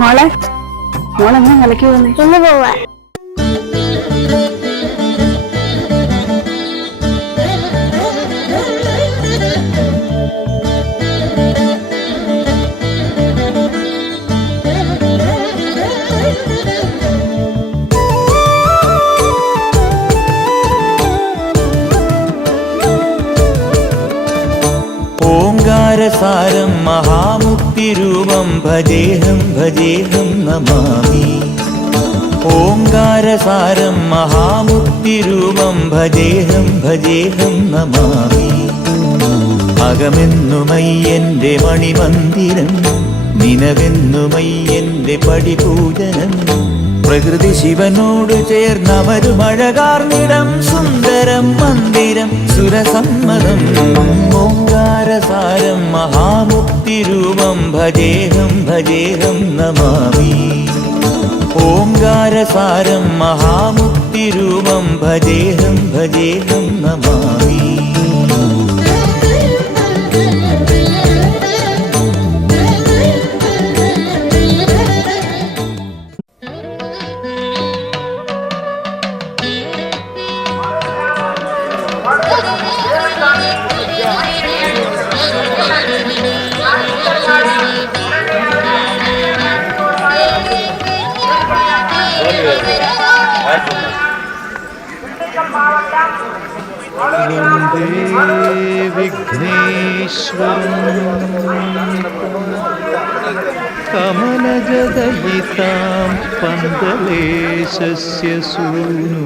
മോളെ മോളെന്നാ വിലക്ക് പോകുന്നേ? ഇന്ന് പോവാ. ഓംകാരസാരം മഹാമുക്തിരൂപം ഭജേഹം ഭജേഹം നമാമി. ഓംകാരസാരം മഹാമുക്തിരൂപം ഭജേഹം ഭജേഹം നമാമി. അകമെന്നുമയ്യന്റെ മണിമന്ദിരം, നിനവെന്നുമയ്യന്റെ പടിപൂജനം. പ്രകൃതി ശിവനോട് ചേർന്നമരുമഴകാർന്നിടം, സുന്ദരം മന്ദിരം സുരസമ്മതം. ഓംകാരസാരം മഹാമുക്തിരൂപം ഭജേഹം ഭജേഹം നമാമി. ഓംകാരസാരം മഹാമുക്തിരൂപം ഭജേഹം ഭജേഹം നമാമി. കമലജദയിതാം പന്തലേശസ്യ സൂനു.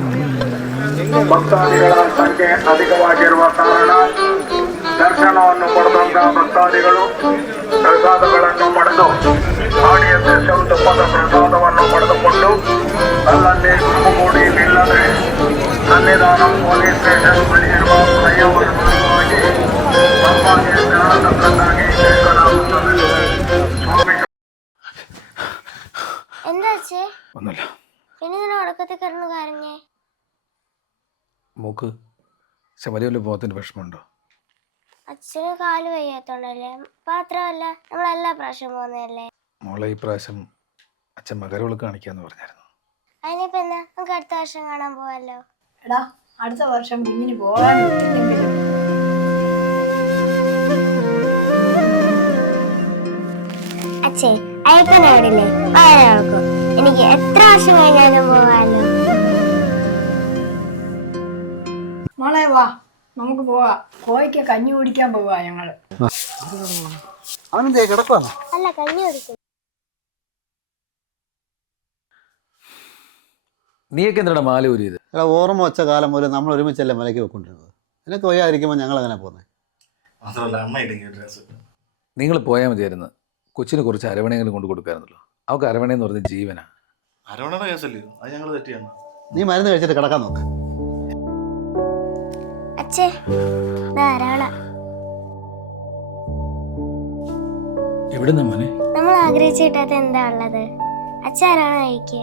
ಭಕ್ತಾದಿಗಳ ಸಂಖ್ಯೆ ಅಧಿಕವಾಗಿರುವ ಕಾರಣ ದರ್ಶನವನ್ನು ಪಡೆದಂತ ಭಕ್ತಾದಿಗಳು ಪ್ರಸಾದಗಳನ್ನು ಪಡೆದು ಆಡಿಯ ತುಪ್ಪದ ಪ್ರಸಾದವನ್ನು ಪಡೆದುಕೊಂಡು ಅಲ್ಲಲ್ಲಿ ಗುಂಪುಗೂಡಿ ನಿಲ್ಲದೆ ಸನ್ನಿಧಾನ ಪೊಲೀಸ್ ಸ್ಟೇಷನ್ ಬಳಿ ಇರುವ ಫ್ಲೈಓವರ್ ಮಾರ್ಗವಾಗಿ ತಪ್ಪಾಗಿ ಜ್ಞಾನತಂತ್ರನಾಗಿ ಕೇಳಲಾಗುತ್ತದೆ. ഒന്നുമില്ല. മൂക്ക് ശബരിമല പോകത്തിന്റെ വിഷമമുണ്ടോ? അച്ഛന് കാല് വയ്യാത്തോണ്ടല്ലേ, മാത്രമല്ല നമ്മളെല്ലാ പ്രാവശ്യം പോകുന്നതല്ലേ. മോളെ ഈ പ്രാവശ്യം അച്ഛൻ മകരവിളക്ക് കാണിക്കാന്ന് പറഞ്ഞായിരുന്നു. അതിനിപ്പോ എന്നാ, നമുക്ക് അടുത്ത വർഷം കാണാൻ പോവാലോ. എടാ അടുത്ത വർഷം കുഞ്ഞിന് പോകാൻ പറ്റില്ലെങ്കിലും അച്ഛേ അയ്യപ്പൻ എവിടില്ലേ വയനാൾക്കും എനിക്ക് എത്ര വർഷം കഴിഞ്ഞാലും പോവാലോ. മോളെ വാ നമുക്ക് പോവാ. കോഴിക്ക് കഞ്ഞി കുടിക്കാൻ പോവാ ഞങ്ങള്. അവനെന്തേ കിടക്കുവാന്നോ? അല്ല, കഞ്ഞി കുടിക്കും. നീയൊക്കെ എന്താണ് മാല ഊരിയത്? എടാ ഓർമ്മ വെച്ച കാലം മുതൽ നമ്മൾ ഒരുമിച്ചല്ലേ മലയ്ക്ക് വെക്കൊണ്ടിരുന്നത്. നിനക്ക് വയ്യാതിരിക്കുമ്പോൾ ഞങ്ങൾ അങ്ങനെ പോകുന്നത്. നിങ്ങൾ പോയാൽ മതിയായിരുന്നു. കൊച്ചിന് കുറച്ച് അരവണയെങ്കിലും കൊണ്ട് കൊടുക്കാറുണ്ടല്ലോ. അവൾക്ക് അരവണയെന്ന് പറഞ്ഞ ജീവനാ. അരവണയുടെ കേസല്ലേ അത് ഞങ്ങൾ തെറ്റിയാണ്. നീ മരുന്ന് കഴിച്ചിട്ട് കിടക്കാൻ നോക്ക്. അച്ഛേ ധാരാള എവിടുന്ന മോനെ? നമ്മൾ ആഗ്രഹിച്ചു കിട്ടാത്ത എന്താ ഉള്ളത്? അച്ഛാരാണ് കഴിക്കേ.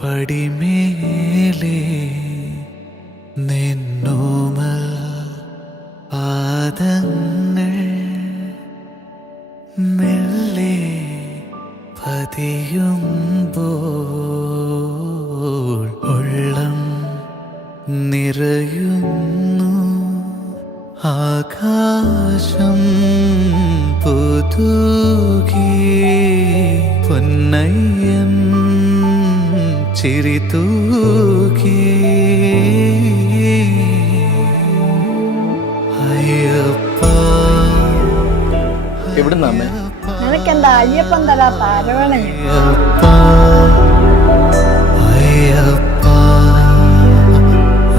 പടിമേലേ നിന്നോമൽ പാദങ്ങൾ മെല്ലെ പതിയുമ്പോൾ ഉള്ളം നിറയുന്നു. ആകാശം പുതുകി പൊന്നയ്യൻ ചിരിതൂകി. അയ്യപ്പ എവിടുന്ന അമ്മേ? നിനക്കെന്താ അയ്യപ്പൻ തരാത്ത അരവണ? അയ്യപ്പ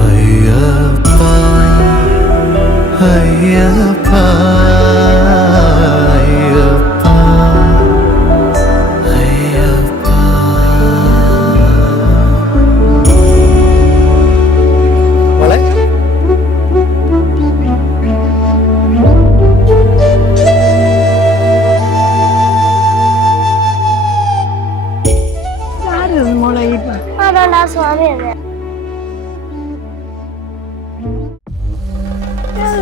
അയ്യപ്പ അയ്യപ്പ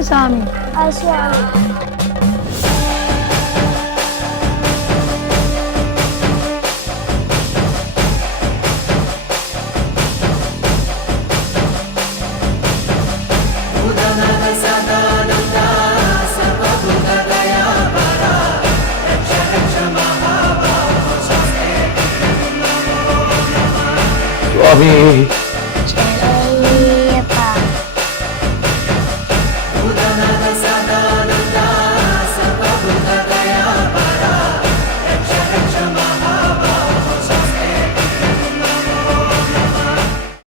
സ്വാമി ആ സ്വാമി. സ്വാമി